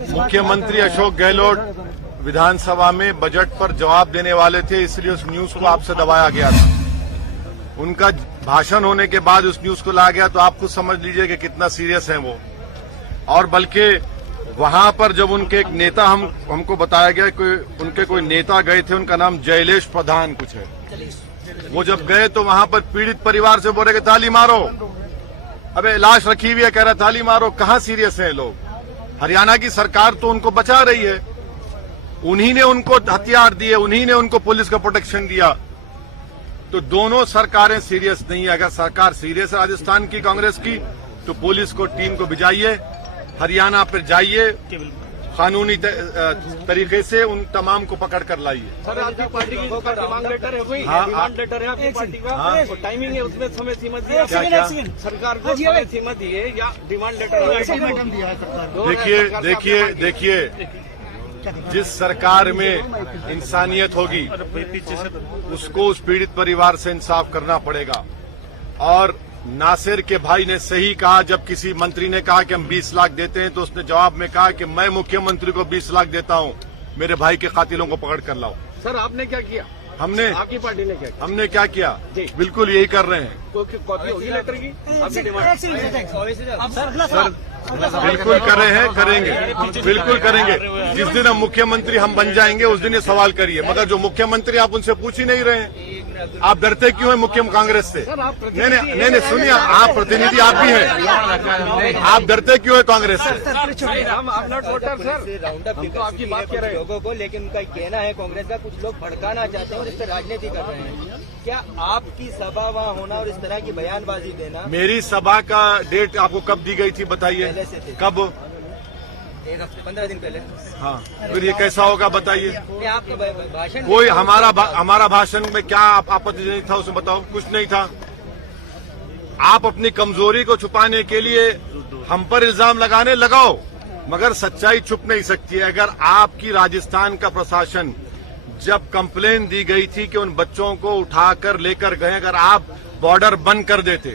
मुख्यमंत्री अशोक गहलोत विधानसभा में बजट पर जवाब देने वाले थे, इसलिए उस न्यूज को आपसे दबाया गया था। उनका भाषण होने के बाद उस न्यूज को लाया गया, तो आप खुद समझ लीजिए कि कितना सीरियस हैं वो। और बल्कि वहां पर जब उनके एक नेता हमको बताया गया कि उनके कोई नेता गए थे, उनका नाम जयलेश प्रधान कुछ है, वो जब गए तो वहां पर पीड़ित परिवार से बोल रहे कि ताली मारो। अबे लाश रखी हुई है, कह रहा ताली मारो। कहां सीरियस है लोग? हरियाणा की सरकार तो उनको बचा रही है, उन्हीं ने उनको हथियार दिए, उन्हीं ने उनको पुलिस का प्रोटेक्शन दिया। तो दोनों सरकारें सीरियस नहीं है। अगर सरकार सीरियस है राजस्थान की कांग्रेस की, तो पुलिस को टीम को भिजाइए, हरियाणा पर जाइए, कानूनी तरीके से उन तमाम को पकड़ कर लाइए। सर, आपकी पार्टी की डिमांड लेटर है कोई? डिमांड लेटर है आपकी पार्टी का? टाइमिंग है, उसमें समय सीमा दी है सरकार को? समय सीमा दी है या डिमांड लेटर? देखिए, जिस सरकार में इंसानियत होगी उसको उस पीड़ित परिवार से इंसाफ करना पड़ेगा। और नासिर के भाई ने सही कहा, जब किसी मंत्री ने कहा कि हम 20 लाख देते हैं, तो उसने जवाब में कहा कि मैं मुख्यमंत्री को 20 लाख देता हूं, मेरे भाई के कातिलों को पकड़ कर लाओ। सर, आपने क्या किया? आपकी पार्टी ने क्या किया? हमने क्या किया? बिल्कुल यही कर रहे हैं। कॉपी होगी लेटर की? आपकी डिमांड? सर बिल्कुल कर रहे हैं, करेंगे, बिल्कुल करेंगे। जिस दिन हम मुख्यमंत्री हम बन जाएंगे उस दिन ये सवाल करिए, मगर जो मुख्यमंत्री आप उनसे पूछ ही नहीं रहे हैं। आप डरते क्यों हैं मुख्य कांग्रेस से? नहीं, सुनिए, आप प्रतिनिधि आप भी हैं, आप डरते क्यों हैं कांग्रेस से? आपकी बात कर रहे हैं लोगों को, लेकिन उनका कहना है कांग्रेस का कुछ लोग भड़काना चाहते हैं और इस पर राजनीति कर रहे हैं। क्या आपकी सभा वहाँ होना और इस तरह की बयानबाजी देना? मेरी सभा का डेट आपको कब दी गई थी बताइए? कब? 15 दिन पहले। हाँ, फिर ये कैसा होगा बताइए? आपका भाषण कोई हमारा भाषण में क्या आपत्ति नहीं था उसमें बताओ? कुछ नहीं था। आप अपनी कमजोरी को छुपाने के लिए हम पर इल्जाम लगाओ, मगर सच्चाई छुप नहीं सकती है। अगर आपकी राजस्थान का प्रशासन जब कंप्लेन दी गई थी कि उन बच्चों को उठाकर लेकर गए, अगर आप बॉर्डर बंद कर देते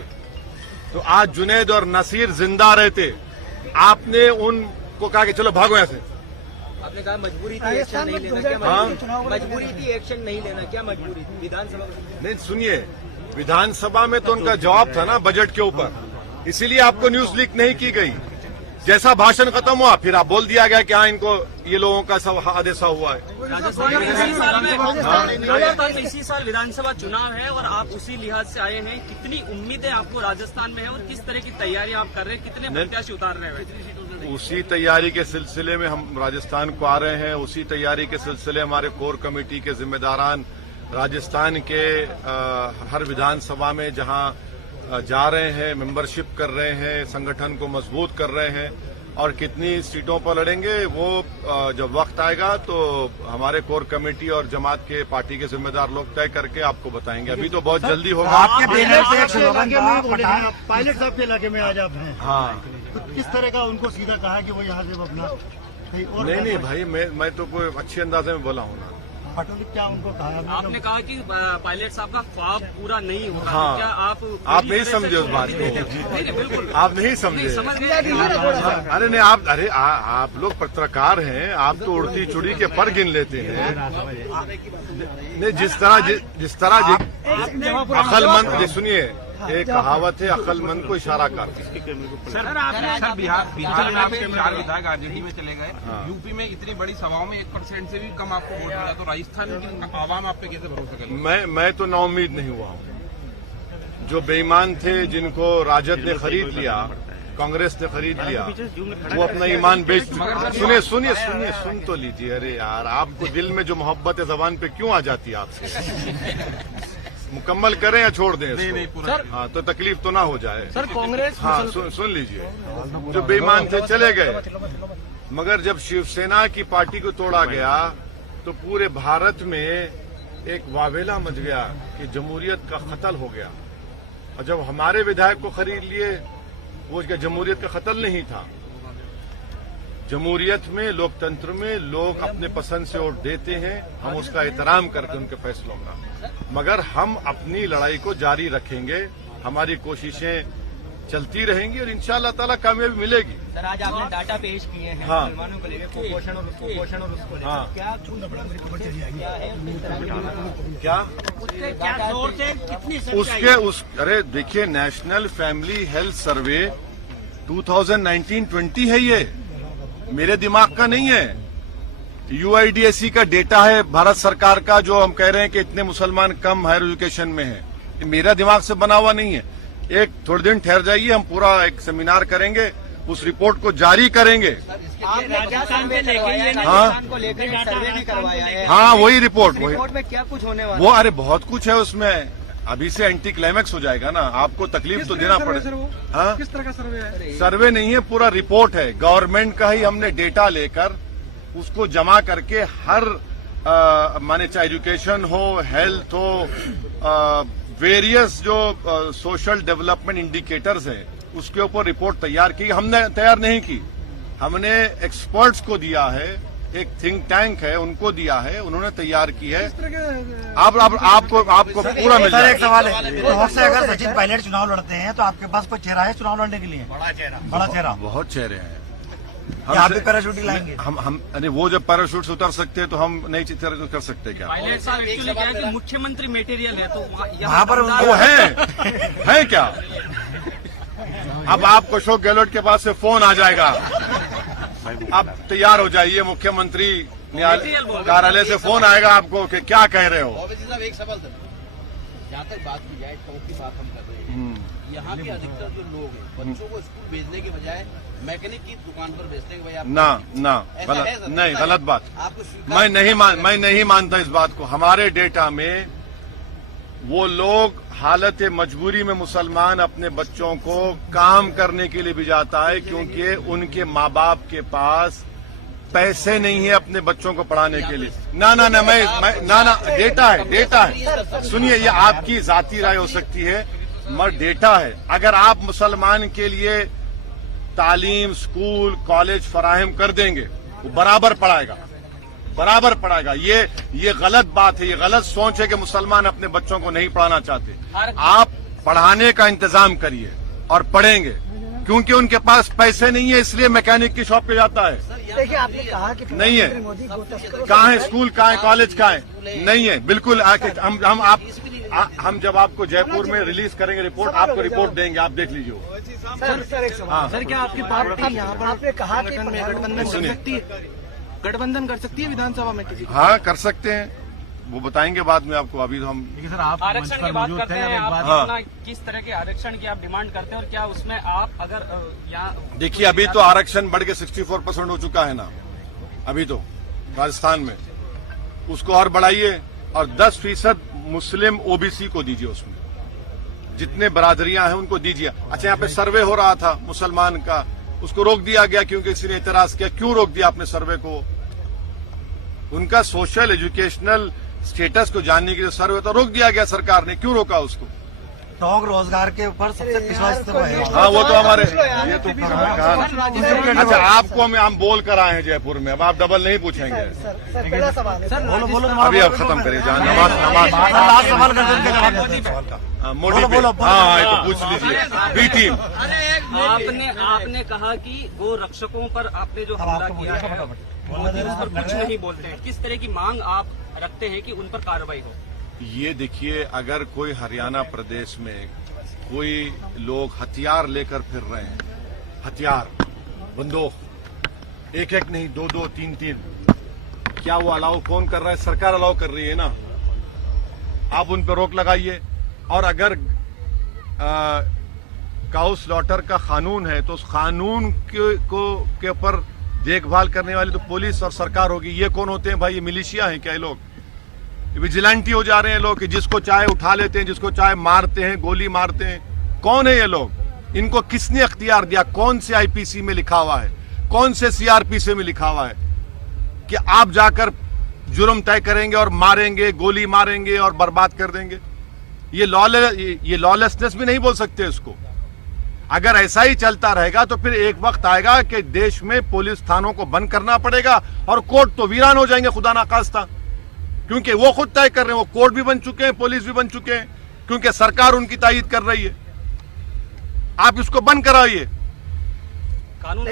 तो आज जुनैद और नसीर जिंदा रहते। आपने उनको कहा कि चलो भागो यहाँ से। आपने कहा मजबूरी थी एक्शन नहीं लेना, क्या मजबूरी थी एक्शन नहीं लेना? क्या मजबूरी थी? विधानसभा नहीं, सुनिए, विधानसभा में तो उनका जवाब था ना बजट के ऊपर, इसीलिए आपको न्यूज लीक नहीं की गई। जैसा भाषण खत्म हुआ फिर आप बोल दिया गया कि हाँ, इनको ये लोगों का सब हादसा हुआ है। इसी साल विधानसभा चुनाव है और आप उसी लिहाज से आए हैं। कितनी उम्मीदें आपको राजस्थान में है और किस तरह की तैयारी आप कर रहे हैं? कितने प्रत्याशी उतार रहे हैं? उसी तैयारी के सिलसिले में हम राजस्थान को आ रहे हैं। उसी तैयारी के सिलसिले हमारे कोर कमेटी के जिम्मेदारान राजस्थान के हर विधानसभा में जहां जा रहे हैं, मेंबरशिप कर रहे हैं, संगठन को मजबूत कर रहे हैं। और कितनी सीटों पर लड़ेंगे वो जब वक्त आएगा तो हमारे कोर कमेटी और जमात के पार्टी के जिम्मेदार लोग तय करके आपको बताएंगे। अभी तो बहुत जल्दी होगा। पायलट साहब के इलाके में आज आप हैं। हाँ, तो किस तरह का उनको सीधा कहा कि वो यहाँ से अपना नहीं भाई, मैं तो कोई अच्छे अंदाजे में बोला हूँ ना। क्या उनको कहा? आपने कहा कि पायलट साहब का ख्वाब पूरा नहीं होगा। हाँ, क्या आप नहीं समझे उस बात को? बिल्कुल आप नहीं समझे। अरे नहीं, आप लोग पत्रकार हैं, आप तो उड़ती चुड़ी के पर गिन लेते हैं। नहीं, जिस तरह अक्लमंद, सुनिए, एक कहावत है, अक्लमंद को इशारा कर। सर, बिहार में 4 विधायक आरजेडी में चले गए। यूपी में इतनी बड़ी सभाओं में 1% से भी कम आपको वोट मिला, तो राजस्थान की आवाम आप पे कैसे भरोसा करें? मैं तो नाउम्मीद नहीं हुआ हूँ। जो बेईमान थे, जिनको राजद ने खरीद लिया, कांग्रेस ने खरीद लिया, वो अपना ईमान बेच। सुनिए, सुन तो लीजिए। अरे यार, आपको दिल में जो मोहब्बत है जबान पे क्यों आ जाती है आपसे? मुकम्मल करें या छोड़ दें इसको? नहीं, पूरा। हाँ, तो तकलीफ तो ना हो जाए। सर, कांग्रेस हाँ, सुन लीजिए। जो बेईमान थे चले गए, मगर जब शिवसेना की पार्टी को तोड़ा गया तो पूरे भारत में एक वावेला मच गया कि जमहूरियत का कत्ल हो गया। और जब हमारे विधायक को खरीद लिए, वो जमहूरियत का कत्ल नहीं था। जमहूरियत में, लोकतंत्र में लोग अपने पसंद से वोट देते हैं, हम उसका एहतराम करके उनके फैसलों का, मगर हम अपनी लड़ाई को जारी रखेंगे। हमारी कोशिशें चलती रहेंगी और इंशाअल्लाह ताला कामयाबी मिलेगी। सर आज आपने डाटा पेश किए हैं हाँ। मुसलमानों को लेकर कुपोषण और उसको लेकर हाँ। क्या है क्या जोर से कितनी अरे देखिए, नेशनल फैमिली हेल्थ सर्वे 2019-20 है, ये मेरे दिमाग का नहीं है। UIDAC का डेटा है भारत सरकार का, जो हम कह रहे हैं कि इतने मुसलमान कम हायर एजुकेशन में है, ये मेरा दिमाग से बना हुआ नहीं है। एक थोड़े दिन ठहर जाइए, हम पूरा एक सेमिनार करेंगे, उस रिपोर्ट को जारी करेंगे। आपने क्या सर्वे करवाया है? हाँ। राजस्थान को लेकर एक सर्वे भी करवाया है। हाँ, वही रिपोर्ट में क्या कुछ होने वाला वो अरे बहुत कुछ है उसमें। अभी से एंटी क्लाइमैक्स हो जाएगा ना, आपको तकलीफ तो देना पड़ेगा। हाँ, किस तरह का सर्वे है? सर्वे नहीं है, पूरा रिपोर्ट है। गवर्नमेंट का ही हमने डेटा लेकर उसको जमा करके हर माने चाहे एजुकेशन हो, हेल्थ हो, वेरियस जो सोशल डेवलपमेंट इंडिकेटर्स है, उसके ऊपर रिपोर्ट तैयार की। हमने तैयार नहीं की, हमने एक्सपर्ट्स को दिया है, एक थिंक टैंक है उनको दिया है, उन्होंने तैयार की है। अब आपको पूरा मिल सर एक जाएगा। सवाल है, तो से अगर सचिन पायलट चुनाव लड़ते हैं तो आपके पास कोई चेहरा है चुनाव लड़ने के लिए? बड़ा चेहरा बहुत चेहरे हैं। आप भी पैराशूट लाएंगे? हम अरे वो जब पैराशूट से उतर सकते हैं तो हम नहीं चित्र कर सकते क्या? पायलट साहब एक्चुअली क्या है कि मुख्यमंत्री मटेरियल है, तो वहाँ पर वो है क्या? अब आपको अशोक गहलोत के पास से फोन आ जाएगा, आप तैयार हो जाइए, मुख्यमंत्री कार्यालय से फोन आएगा आपको कि क्या कह रहे हो। साहब एक सवाल सर, जहाँ तक बात की जाए टॉप की बात हम कर रहे हैं, यहाँ के अधिकतर जो लोग हैं बच्चों को स्कूल भेजने के बजाय मैकेनिक की दुकान पर भेजते हैं। भाई आप ना गलत नहीं, गलत बात। आपको मैं नहीं मानता इस बात को। हमारे डेटा में वो लोग हालत मजबूरी में मुसलमान अपने बच्चों को काम करने के लिए भी जाता है, क्योंकि उनके माँ बाप के पास पैसे नहीं है अपने बच्चों को पढ़ाने के लिए। ना डेटा है। सुनिए, ये आपकी जाती राय हो सकती है, मगर डेटा है। अगर आप मुसलमान के लिए तालीम, स्कूल, कॉलेज फराहम कर देंगे, वो बराबर पढ़ाएगा। ये गलत बात है, ये गलत सोच है कि मुसलमान अपने बच्चों को नहीं पढ़ाना चाहते। आप पढ़ाने का इंतजाम करिए और पढ़ेंगे, क्योंकि उनके पास पैसे नहीं है, इसलिए मैकेनिक की शॉप पे जाता है। देखिए, आपने कहा कि नहीं है, कहाँ है स्कूल, कहाँ है कॉलेज, कहाँ है? नहीं है, बिल्कुल। हम जब आपको जयपुर में रिलीज करेंगे रिपोर्ट, आपको रिपोर्ट देंगे, आप देख लीजिए। सर एक सवाल, सर क्या आपकी पार्टी यहाँ पर आपने कहा कि गठबंधन कर सकती है विधानसभा में किसी? हाँ, कर सकते हैं, वो बताएंगे बाद में आपको। अभी तो हम सर आप आरक्षण की बात करते हैं, आप अपना किस तरह के आरक्षण की आप डिमांड करते हैं, और क्या उसमें आप अगर यहाँ देखिए, अभी तो आरक्षण बढ़ के 64% हो चुका है ना, अभी तो राजस्थान में। उसको और बढ़ाइए और 10% मुस्लिम OBC को दीजिए, उसमें जितने बरादरियां हैं उनको दीजिए। अच्छा, यहाँ पे सर्वे हो रहा था मुसलमान का, उसको रोक दिया गया क्योंकि किसी ने इतराज किया। क्यों रोक दिया आपने सर्वे को? उनका सोशल एजुकेशनल स्टेटस को जानने के लिए सर्वे तो रोक दिया गया, सरकार ने क्यों रोका उसको? टोंक रोजगार के ऊपर सबसे पिछड़ा स्तर है। हाँ, वो तो हमारे ये तो कहा ना। अच्छा, आपको हम बोल कर आए हैं जयपुर में, अब आप डबल नहीं पूछेंगे। सर पहला सवाल है, सर बोलो अभी अब खत्म करिए, जहाँ नमाज लास्ट सवाल कर देंगे सवाल का। मोदी हाँ, ये तो पूछ लीजिए। बी टीम, आपने कहा कि गो रक्षकों पर आपने जो हमला किया है, मोदी उस पर कुछ नहीं बोलते हैं। किस तरह की मांग आप रखते हैं कि उन पर कार्रवाई हो? ये देखिए, अगर कोई हरियाणा प्रदेश में कोई लोग हथियार लेकर फिर रहे हैं, हथियार, बंदूक, एक नहीं, दो, तीन, क्या वो अलाउ कौन कर रहा है? सरकार अलाउ कर रही है ना। आप उन पर रोक लगाइए। और अगर काउ स्लॉटर का कानून है तो उस कानून के ऊपर देखभाल करने वाली तो पुलिस और सरकार होगी। ये कौन होते हैं भाई? ये मिलिशिया हैं क्या? ये लोग विजिलेंटी हो जा रहे हैं लोग कि जिसको चाहे उठा लेते हैं, जिसको चाहे मारते हैं, गोली मारते हैं। कौन है ये लोग? इनको किसने अख्तियार दिया? कौन से IPC में लिखा हुआ है, कौन से CRPC में लिखा हुआ है कि आप जाकर जुर्म तय करेंगे और मारेंगे, गोली मारेंगे और बर्बाद कर देंगे? ये लॉलेसनेस भी नहीं बोल सकते इसको। अगर ऐसा ही चलता रहेगा तो फिर एक वक्त आएगा कि देश में पुलिस थानों को बंद करना पड़ेगा और कोर्ट तो वीरान हो जाएंगे खुदा ना खास्ता, क्योंकि वो खुद तय कर रहे हैं। वो कोर्ट भी बन चुके हैं, पुलिस भी बन चुके हैं, क्योंकि सरकार उनकी तायीद कर रही है। आप इसको बंद कराइए। कानून